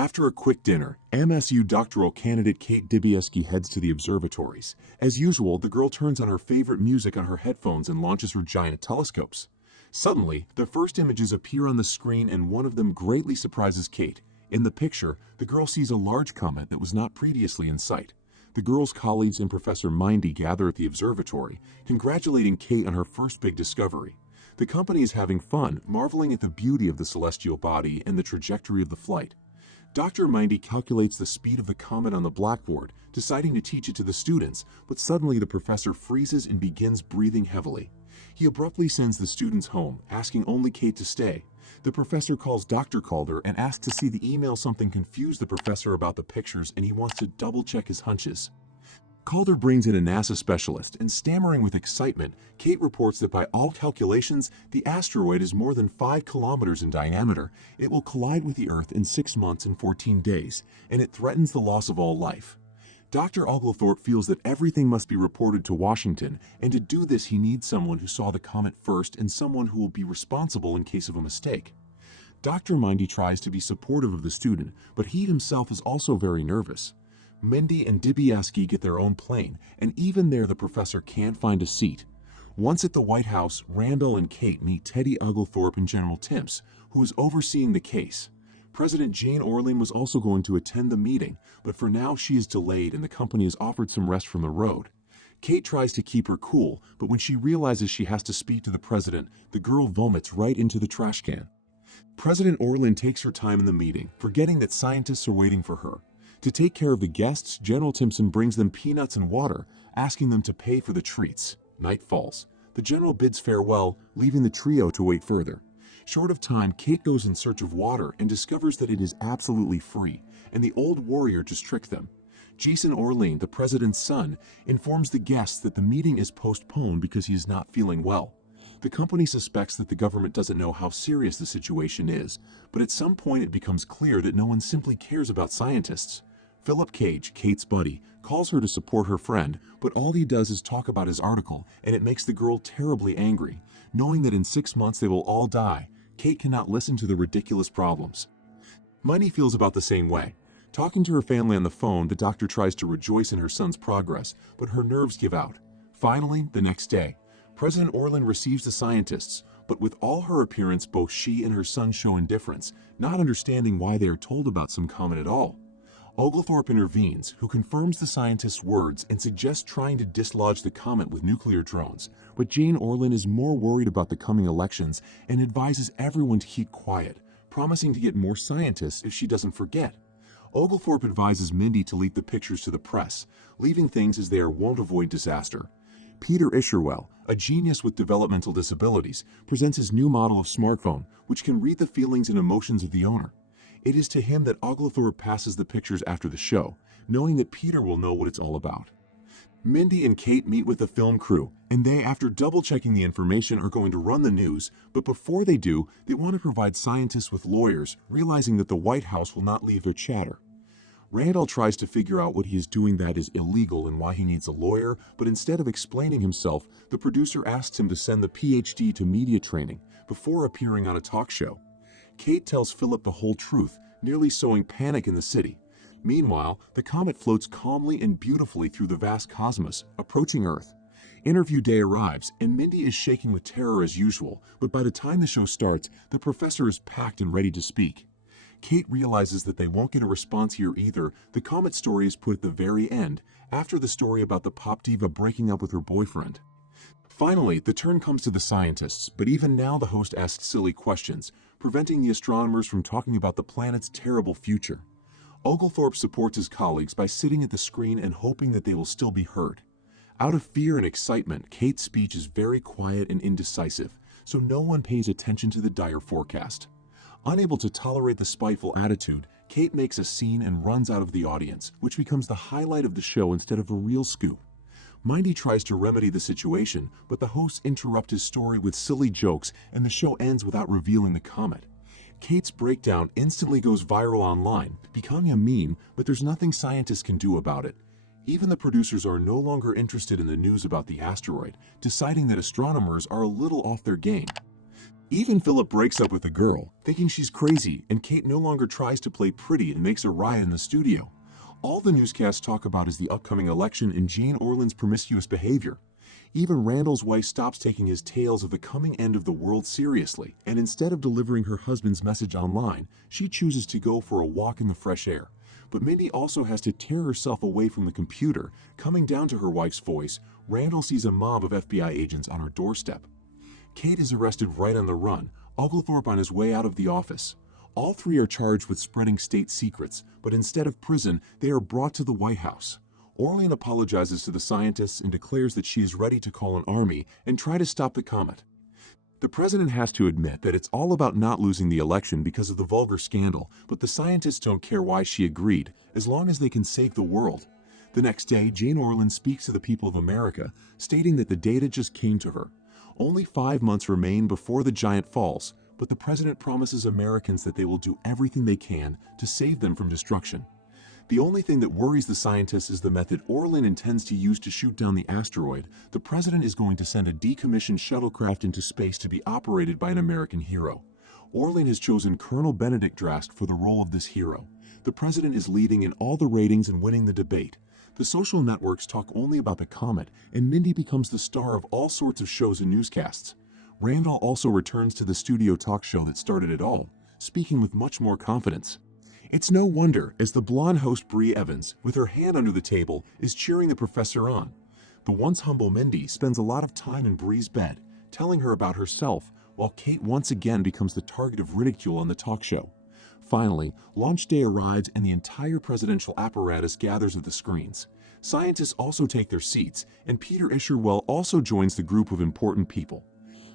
After a quick dinner, MSU doctoral candidate Kate Dibieski heads to the observatories. As usual, the girl turns on her favorite music on her headphones and launches her giant telescopes. Suddenly, the first images appear on the screen and one of them greatly surprises Kate. In the picture, the girl sees a large comet that was not previously in sight. The girl's colleagues and Professor Mindy gather at the observatory, congratulating Kate on her first big discovery. The company is having fun, marveling at the beauty of the celestial body and the trajectory of the flight. Dr. Mindy calculates the speed of the comet on the blackboard, deciding to teach it to the students, but suddenly the professor freezes and begins breathing heavily. He abruptly sends the students home, asking only Kate to stay. The professor calls Dr. Calder and asks to see the email. Something confused the professor about the pictures and he wants to double-check his hunches. Calder brings in a NASA specialist, and stammering with excitement, Kate reports that by all calculations, the asteroid is more than 5 kilometers in diameter. It will collide with the Earth in 6 months and 14 days, and it threatens the loss of all life. Dr. Oglethorpe feels that everything must be reported to Washington, and to do this he needs someone who saw the comet first and someone who will be responsible in case of a mistake. Dr. Mindy tries to be supportive of the student, but he himself is also very nervous. Mindy and Dibieski get their own plane, and even there the professor can't find a seat. Once at the White House, Randall and Kate meet Teddy Oglethorpe and General Timms, who is overseeing the case. President Jane Orlean was also going to attend the meeting, but for now she is delayed and the company has offered some rest from the road. Kate tries to keep her cool, but when she realizes she has to speak to the president, the girl vomits right into the trash can. President Orlean takes her time in the meeting, forgetting that scientists are waiting for her. To take care of the guests, General Timpson brings them peanuts and water, asking them to pay for the treats. Night falls. The general bids farewell, leaving the trio to wait further. Short of time, Kate goes in search of water and discovers that it is absolutely free, and the old warrior just tricked them. Jason Orlean, the president's son, informs the guests that the meeting is postponed because he is not feeling well. The company suspects that the government doesn't know how serious the situation is, but at some point it becomes clear that no one simply cares about scientists. Philip Cage, Kate's buddy, calls her to support her friend, but all he does is talk about his article, and it makes the girl terribly angry. Knowing that in 6 months they will all die, Kate cannot listen to the ridiculous problems. Mindy feels about the same way. Talking to her family on the phone, the doctor tries to rejoice in her son's progress, but her nerves give out. Finally, the next day, President Orlean receives the scientists, but with all her appearance, both she and her son show indifference, not understanding why they are told about some comet at all. Oglethorpe intervenes, who confirms the scientists' words and suggests trying to dislodge the comet with nuclear drones, but Jane Orlean is more worried about the coming elections and advises everyone to keep quiet, promising to get more scientists if she doesn't forget. Oglethorpe advises Mindy to leak the pictures to the press, leaving things as they are won't avoid disaster. Peter Isherwell, a genius with developmental disabilities, presents his new model of smartphone, which can read the feelings and emotions of the owner. It is to him that Oglethorpe passes the pictures after the show, knowing that Peter will know what it's all about. Mindy and Kate meet with the film crew, and they, after double-checking the information, are going to run the news, but before they do, they want to provide scientists with lawyers, realizing that the White House will not leave their chatter. Randall tries to figure out what he is doing that is illegal and why he needs a lawyer, but instead of explaining himself, the producer asks him to send the PhD to media training before appearing on a talk show. Kate tells Philip the whole truth, nearly sowing panic in the city. Meanwhile, the comet floats calmly and beautifully through the vast cosmos, approaching Earth. Interview day arrives, and Mindy is shaking with terror as usual, but by the time the show starts, the professor is packed and ready to speak. Kate realizes that they won't get a response here either. The comet story is put at the very end, after the story about the pop diva breaking up with her boyfriend. Finally, the turn comes to the scientists, but even now the host asks silly questions, preventing the astronomers from talking about the planet's terrible future. Oglethorpe supports his colleagues by sitting at the screen and hoping that they will still be heard. Out of fear and excitement, Kate's speech is very quiet and indecisive, so no one pays attention to the dire forecast. Unable to tolerate the spiteful attitude, Kate makes a scene and runs out of the audience, which becomes the highlight of the show instead of a real scoop. Mindy tries to remedy the situation, but the hosts interrupt his story with silly jokes and the show ends without revealing the comet. Kate's breakdown instantly goes viral online, becoming a meme, but there's nothing scientists can do about it. Even the producers are no longer interested in the news about the asteroid, deciding that astronomers are a little off their game. Even Philip breaks up with the girl, thinking she's crazy, and Kate no longer tries to play pretty and makes a riot in the studio. All the newscasts talk about is the upcoming election and Jane Orland's promiscuous behavior. Even Randall's wife stops taking his tales of the coming end of the world seriously, and instead of delivering her husband's message online, she chooses to go for a walk in the fresh air. But Mindy also has to tear herself away from the computer. Coming down to her wife's voice, Randall sees a mob of FBI agents on her doorstep. Kate is arrested right on the run, Oglethorpe on his way out of the office. All three are charged with spreading state secrets, but instead of prison, they are brought to the White House. Orland apologizes to the scientists and declares that she is ready to call an army and try to stop the comet. The president has to admit that it's all about not losing the election because of the vulgar scandal, but the scientists don't care why she agreed, as long as they can save the world. The next day, Jane Orland speaks to the people of America, stating that the data just came to her. Only 5 months remain before the giant falls, but the president promises Americans that they will do everything they can to save them from destruction. The only thing that worries the scientists is the method Orland intends to use to shoot down the asteroid. The president is going to send a decommissioned shuttlecraft into space to be operated by an American hero. Orland has chosen Colonel Benedict Drast for the role of this hero. The president is leading in all the ratings and winning the debate. The social networks talk only about the comet, and Mindy becomes the star of all sorts of shows and newscasts. Randall also returns to the studio talk show that started it all, speaking with much more confidence. It's no wonder, as the blonde host Bree Evans, with her hand under the table, is cheering the professor on. The once humble Mindy spends a lot of time in Bree's bed, telling her about herself, while Kate once again becomes the target of ridicule on the talk show. Finally, launch day arrives and the entire presidential apparatus gathers at the screens. Scientists also take their seats, and Peter Isherwell also joins the group of important people.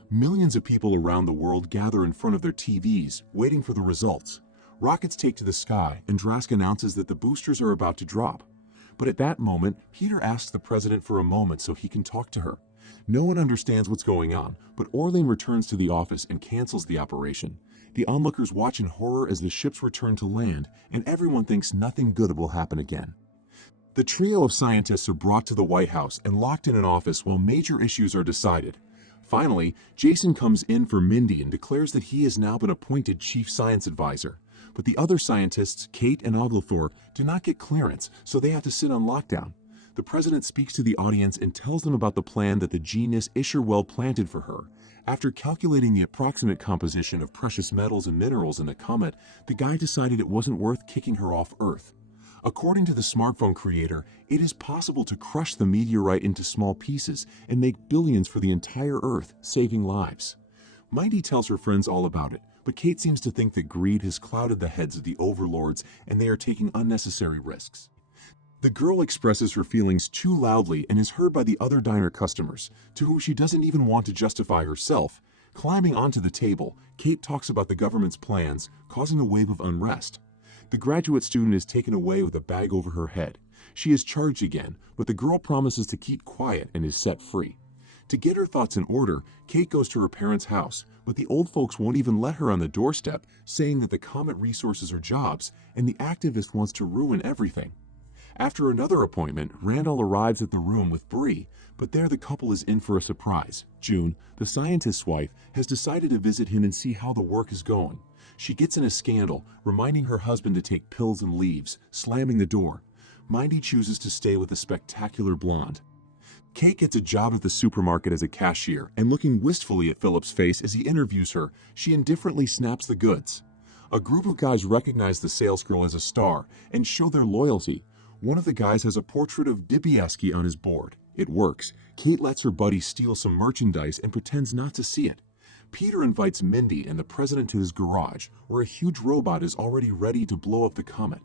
Millions of people around the world gather in front of their TVs, waiting for the results. Rockets take to the sky, and Drast announces that the boosters are about to drop. But at that moment, Peter asks the president for a moment so he can talk to her. No one understands what's going on, but Orland returns to the office and cancels the operation. The onlookers watch in horror as the ships return to land, and everyone thinks nothing good will happen again. The trio of scientists are brought to the White House and locked in an office while major issues are decided. Finally, Jason comes in for Mindy and declares that he has now been appointed chief science advisor. But the other scientists, Kate and Oglethorpe, do not get clearance, so they have to sit on lockdown. The president speaks to the audience and tells them about the plan that the genius Isherwell planted for her. After calculating the approximate composition of precious metals and minerals in the comet, the guy decided it wasn't worth kicking her off Earth. According to the smartphone creator, it is possible to crush the meteorite into small pieces and make billions for the entire Earth, saving lives. Mindy tells her friends all about it, but Kate seems to think that greed has clouded the heads of the overlords and they are taking unnecessary risks. The girl expresses her feelings too loudly and is heard by the other diner customers, to whom she doesn't even want to justify herself. Climbing onto the table, Kate talks about the government's plans, causing a wave of unrest. The graduate student is taken away with a bag over her head. She is charged again, but the girl promises to keep quiet and is set free. To get her thoughts in order, Kate goes to her parents' house, but the old folks won't even let her on the doorstep, saying that the comet resources are jobs, and the activist wants to ruin everything. After another appointment, Randall arrives at the room with Bree, but there the couple is in for a surprise. June, the scientist's wife, has decided to visit him and see how the work is going. She gets in a scandal, reminding her husband to take pills and leaves, slamming the door. Mindy chooses to stay with the spectacular blonde. Kate gets a job at the supermarket as a cashier, and looking wistfully at Philip's face as he interviews her, she indifferently snaps the goods. A group of guys recognize the salesgirl as a star and show their loyalty. One of the guys has a portrait of Dibieski on his board. It works. Kate lets her buddy steal some merchandise and pretends not to see it. Peter invites Mindy and the president to his garage, where a huge robot is already ready to blow up the comet.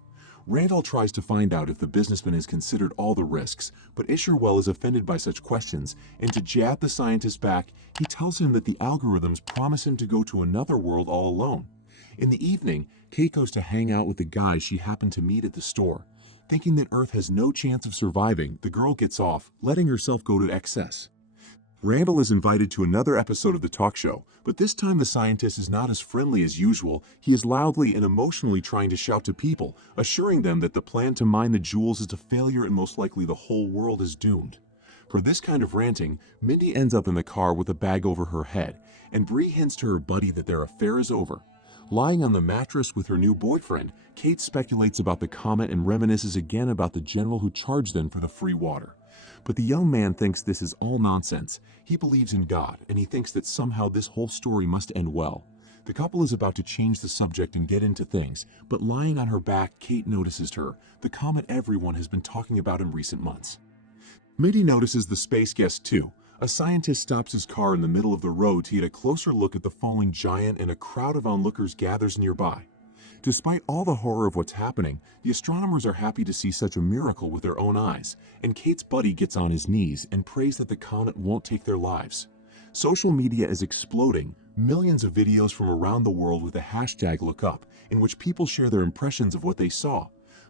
Randall tries to find out if the businessman has considered all the risks, but Isherwell is offended by such questions, and to jab the scientist back, he tells him that the algorithms promise him to go to another world all alone. In the evening, Kate goes to hang out with the guys she happened to meet at the store. Thinking that Earth has no chance of surviving, the girl gets off, letting herself go to excess. Randall is invited to another episode of the talk show, but this time the scientist is not as friendly as usual. He is loudly and emotionally trying to shout to people, assuring them that the plan to mine the jewels is a failure and most likely the whole world is doomed. For this kind of ranting, Mindy ends up in the car with a bag over her head, and Bree hints to her buddy that their affair is over. Lying on the mattress with her new boyfriend, Kate speculates about the comet and reminisces again about the general who charged them for the free water. But the young man thinks this is all nonsense. He believes in God, and he thinks that somehow this whole story must end well. The couple is about to change the subject and get into things, but lying on her back, Kate notices her, the comet everyone has been talking about in recent months. Mindy notices the space guest too. A scientist stops his car in the middle of the road to get a closer look at the falling giant, and a crowd of onlookers gathers nearby. Despite all the horror of what's happening, the astronomers are happy to see such a miracle with their own eyes, and Kate's buddy gets on his knees and prays that the comet won't take their lives. Social media is exploding, millions of videos from around the world with the hashtag #LookUp, in which people share their impressions of what they saw.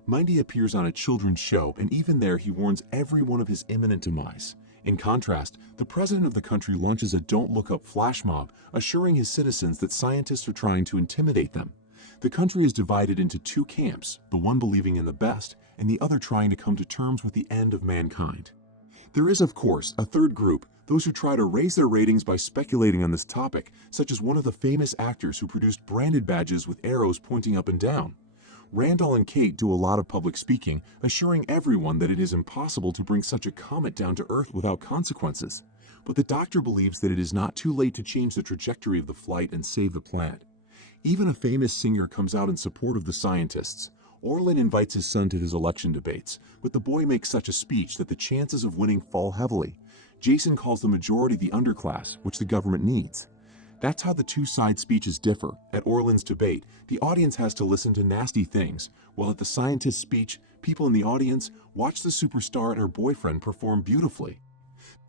Mindy appears on a children's show, and even there he warns everyone of his imminent demise. In contrast, the president of the country launches a Don't Look Up flash mob, assuring his citizens that scientists are trying to intimidate them. The country is divided into two camps, the one believing in the best, and the other trying to come to terms with the end of mankind. There is, of course, a third group, those who try to raise their ratings by speculating on this topic, such as one of the famous actors who produced branded badges with arrows pointing up and down. Randall and Kate do a lot of public speaking, assuring everyone that it is impossible to bring such a comet down to Earth without consequences. But the doctor believes that it is not too late to change the trajectory of the flight and save the planet. Even a famous singer comes out in support of the scientists. Orlin invites his son to his election debates, but the boy makes such a speech that the chances of winning fall heavily. Jason calls the majority the underclass, which the government needs. That's how the two-side speeches differ. At Orlin's debate, the audience has to listen to nasty things, while at the scientist's speech, people in the audience watch the superstar and her boyfriend perform beautifully.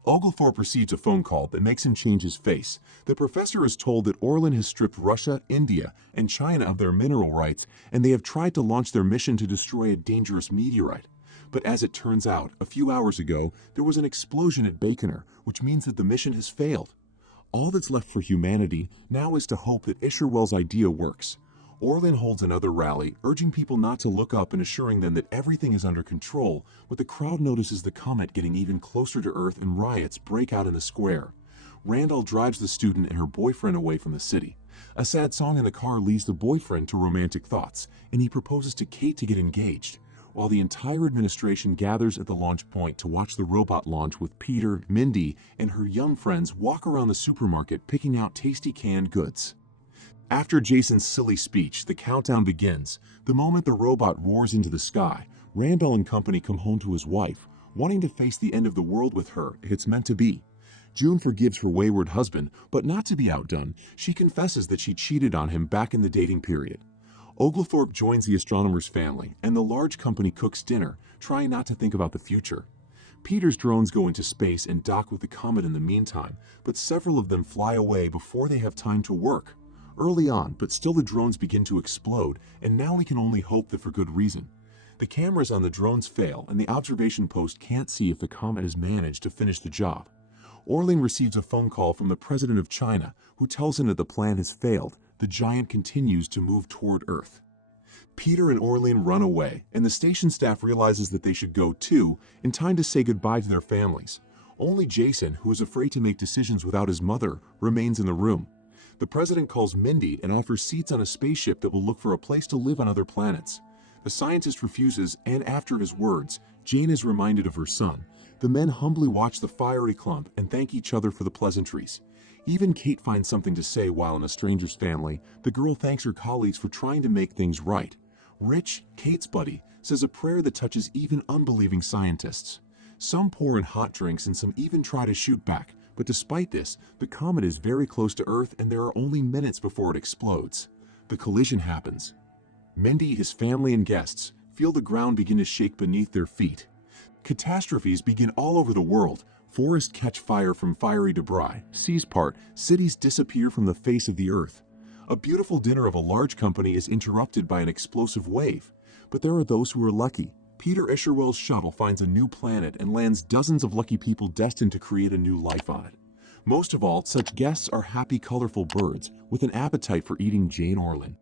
Oglethorpe receives a phone call that makes him change his face. The professor is told that Orlin has stripped Russia, India, and China of their mineral rights, and they have tried to launch their mission to destroy a dangerous meteorite. But as it turns out, a few hours ago, there was an explosion at Baikonur, which means that the mission has failed. All that's left for humanity now is to hope that Isherwell's idea works. Orlin holds another rally, urging people not to look up and assuring them that everything is under control, but the crowd notices the comet getting even closer to Earth and riots break out in the square. Randall drives the student and her boyfriend away from the city. A sad song in the car leads the boyfriend to romantic thoughts, and he proposes to Kate to get engaged, while the entire administration gathers at the launch point to watch the robot launch, with Peter, Mindy, and her young friends walk around the supermarket picking out tasty canned goods. After Jason's silly speech, the countdown begins. The moment the robot roars into the sky, Randall and company come home to his wife, wanting to face the end of the world with her if it's meant to be. June forgives her wayward husband, but not to be outdone, she confesses that she cheated on him back in the dating period. Oglethorpe joins the astronomer's family, and the large company cooks dinner, trying not to think about the future. Peter's drones go into space and dock with the comet in the meantime, but several of them fly away before they have time to work. Early on, but still the drones begin to explode, and now we can only hope that for good reason. The cameras on the drones fail, and the observation post can't see if the comet has managed to finish the job. Orlin receives a phone call from the president of China, who tells him that the plan has failed. The giant continues to move toward Earth. Peter and Orlin run away, and the station staff realizes that they should go too, in time to say goodbye to their families. Only Jason, who is afraid to make decisions without his mother, remains in the room. The president calls Mindy and offers seats on a spaceship that will look for a place to live on other planets. The scientist refuses, and after his words, Jane is reminded of her son. The men humbly watch the fiery clump and thank each other for the pleasantries. Even Kate finds something to say while in a stranger's family. The girl thanks her colleagues for trying to make things right. Rich, Kate's buddy, says a prayer that touches even unbelieving scientists. Some pour in hot drinks and some even try to shoot back, but despite this, the comet is very close to Earth and there are only minutes before it explodes. The collision happens. Mindy, his family, and guests feel the ground begin to shake beneath their feet. Catastrophes begin all over the world. Forests catch fire from fiery debris, seas part, cities disappear from the face of the earth. A beautiful dinner of a large company is interrupted by an explosive wave. But there are those who are lucky. Peter Isherwell's shuttle finds a new planet and lands dozens of lucky people destined to create a new life on it. Most of all, such guests are happy, colorful birds with an appetite for eating Jane Orlin.